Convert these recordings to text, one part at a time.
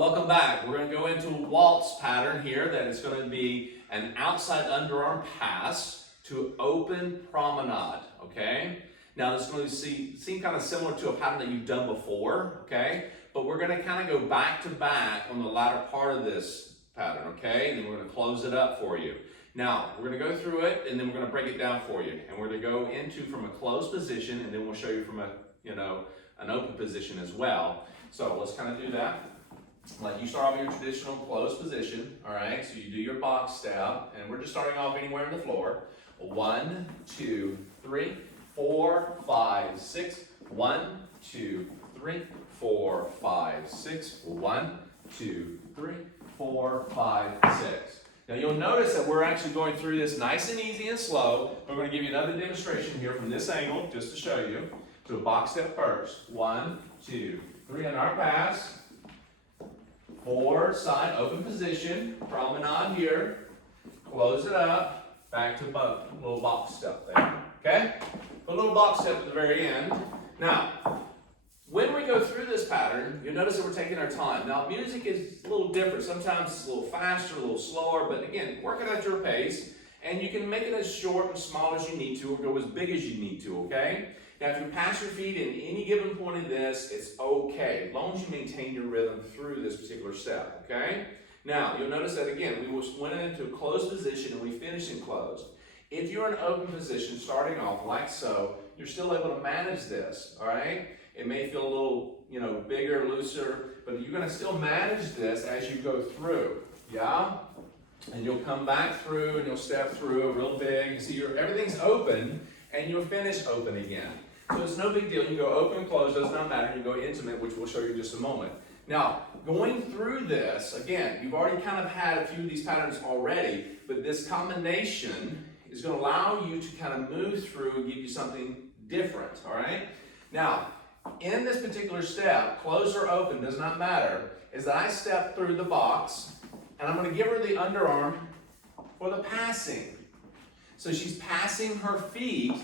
welcome back. We're going to go into a waltz pattern here that is going to be an outside underarm pass to open promenade, okay? Now this is going to seem kind of similar to a pattern that you've done before, okay? But we're going to kind of go back to back on the latter part of this pattern, okay? And then we're going to close it up for you. Now, we're going to go through it and then we're going to break it down for you. And we're going to go into from a closed position and then we'll show you from an open position as well. So let's kind of do that. Like you start off in your traditional closed position, all right? So you do your box step, and we're just starting off anywhere on the floor. 1, 2, 3, 4, 5, 6. 1, 2, 3, 4, 5, 6. 1, 2, 3, 4, 5, 6. Now you'll notice that we're actually going through this nice and easy and slow. We're going to give you another demonstration here from this angle, just to show you. So a box step first. 1, 2, 3 on our pass. 4 side open position, promenade here, close it up, back to a little box step there, okay? A little box step at the very end. Now, when we go through this pattern, you'll notice that we're taking our time. Now, music is a little different. Sometimes it's a little faster, a little slower, but again, work it at your pace, and you can make it as short and small as you need to, or go as big as you need to, okay? Now, if you pass your feet in any given point in this, it's okay, as long as you maintain your rhythm through this particular step, okay? Now, you'll notice that again, we went into a closed position and we finished in closed. If you're in an open position, starting off like so, you're still able to manage this, all right? It may feel a little, bigger, looser, but you're gonna still manage this as you go through, yeah? And you'll come back through and you'll step through real big. See, everything's open and you'll finish open again. So it's no big deal. You go open, close, does not matter. You go intimate, which we'll show you in just a moment. Now, going through this, again, you've already kind of had a few of these patterns already, but this combination is going to allow you to kind of move through and give you something different, all right? Now, in this particular step, close or open, does not matter, is that I step through the box, and I'm going to give her the underarm for the passing. So she's passing her feet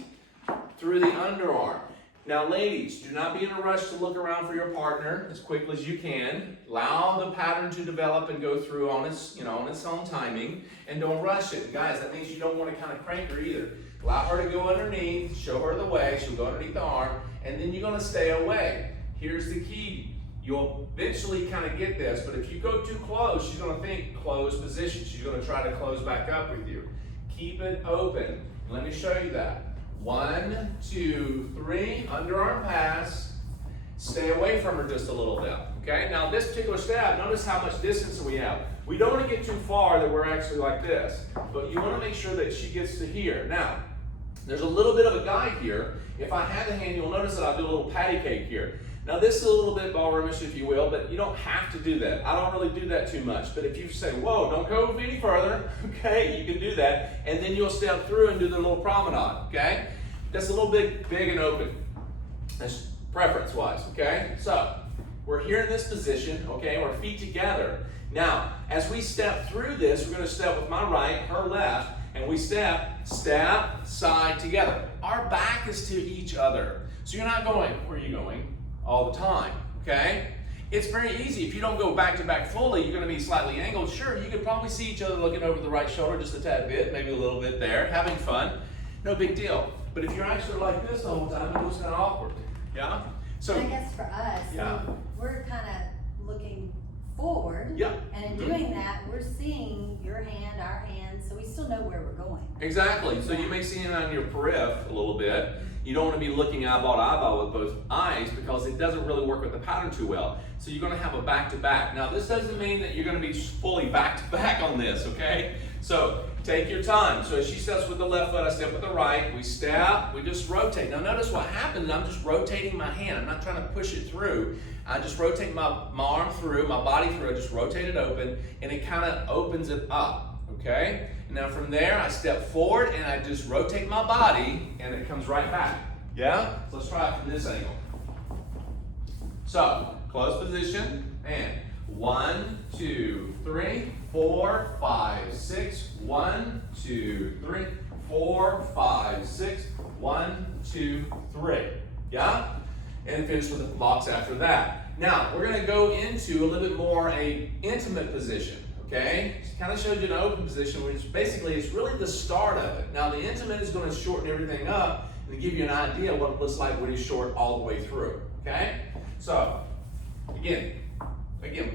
through the underarm. Now ladies, do not be in a rush to look around for your partner as quickly as you can. Allow the pattern to develop and go through on its own timing, and don't rush it. Guys, that means you don't want to kind of crank her either. Allow her to go underneath, show her the way, she'll go underneath the arm, and then you're going to stay away. Here's the key. You'll eventually kind of get this, but if you go too close, she's going to think closed position. She's going to try to close back up with you. Keep it open. Let me show you that. 1, 2, 3, underarm pass. Stay away from her just a little bit, okay? Now this particular step, notice how much distance we have. We don't want to get too far that we're actually like this, but you want to make sure that she gets to here. Now, there's a little bit of a guide here. If I had the hand, you'll notice that I'll do a little patty cake here. Now this is a little bit ballroomish, if you will, but you don't have to do that. I don't really do that too much, but if you say, whoa, don't go any further, okay, you can do that, and then you'll step through and do the little promenade, okay? That's a little bit big and open, that's preference-wise, okay? So, we're here in this position, okay, our feet together. Now, as we step through this, we're gonna step with my right, her left, and we step, side together. Our back is to each other. So you're not going, where are you going? All the time, okay? It's very easy. If you don't go back to back fully, you're gonna be slightly angled. Sure, you could probably see each other looking over the right shoulder just a tad bit, maybe a little bit there, having fun. No big deal. But if you're actually like this the whole time, it looks kind of awkward, yeah? So I guess for us, yeah. we're kind of looking forward, yeah. and in doing that, we're seeing your hand, our hand, so we still know where we're going. Exactly. So you may see it on your periph a little bit. You don't want to be looking eyeball to eyeball with both eyes because it doesn't really work with the pattern too well. So you're going to have a back-to-back. Now this doesn't mean that you're going to be fully back-to-back on this, okay? So take your time. So as she steps with the left foot, I step with the right. We step, we just rotate. Now notice what happens, I'm just rotating my hand. I'm not trying to push it through. I just rotate my arm through, my body through, I just rotate it open, and it kind of opens it up, okay? And now from there, I step forward and I just rotate my body and it comes right back. Yeah? So let's try it from this angle. So, closed position and 1, 2, 3, 4, 5, 6. 1, 2, 3, 4, 5, 6. 1, 2, 3. Yeah? And finish with the box after that. Now, we're gonna go into a little bit more a intimate position, okay? Kind of showed you an open position, which basically is really the start of it. Now, the intimate is gonna shorten everything up and give you an idea of what it looks like when you short all the way through, okay? So, again,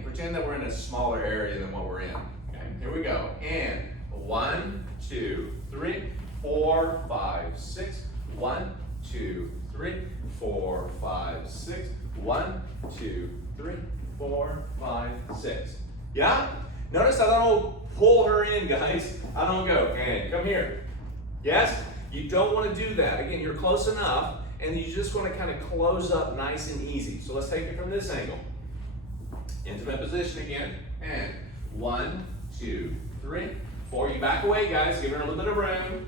pretend that we're in a smaller area than what we're in, okay? Here we go, and 1, 2, 3, 4, 5, 6, 1, 2, 3, 4, 5, 6, 1, 2, 3, 4, 5, 6. Yeah? Notice I don't pull her in, guys. I don't go, and come here. Yes? You don't want to do that. Again, you're close enough, and you just want to kind of close up nice and easy. So let's take it from this angle. Intimate position again, and 1, 2, 3, 4. You back away, guys. Give her a little bit of room.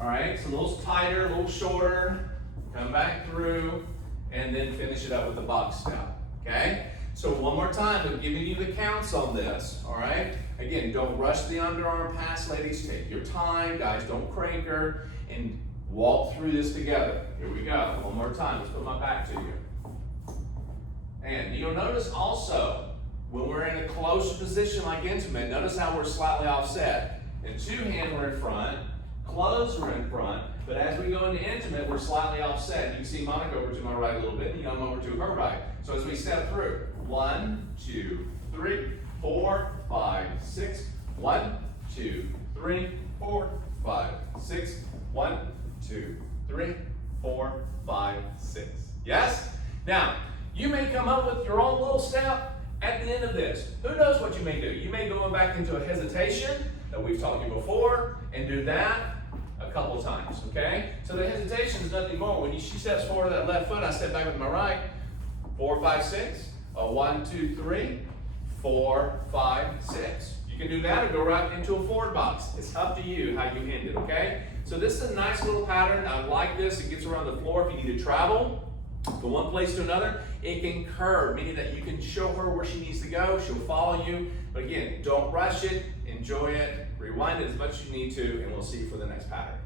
All right, so a little tighter, a little shorter. Come back through, and then finish it up with the box step, okay? So one more time, I'm giving you the counts on this, all right? Again, don't rush the underarm pass, ladies. Take your time, guys. Don't crank her, and walk through this together. Here we go. One more time. Let's put my back to you. And you'll notice also, when we're in a close position like intimate, notice how we're slightly offset. And two hands are in front, clothes are in front, but as we go into intimate, we're slightly offset. You can see Monica over to my right a little bit, and I'm over to her right. So as we step through, 1, 2, 3, 4, 5, 6, 1, 2, 3, 4, 5, 6, 1, 2, 3, 4, 5, 6. Yes? Now, you may come up with your own little step at the end of this. Who knows what you may do? You may go back into a hesitation that we've taught you before and do that a couple times, okay? So the hesitation is nothing more. When she steps forward that left foot, I step back with my right. 4, 5, 6. 1, 2, 3, 4, 5, 6. You can do that or go right into a forward box. It's up to you how you end it, okay? So this is a nice little pattern. I like this. It gets around the floor if you need to travel from one place to another. It can curve, meaning that you can show her where she needs to go. She'll follow you. But again, don't rush it. Enjoy it. Rewind it as much as you need to, and we'll see you for the next pattern.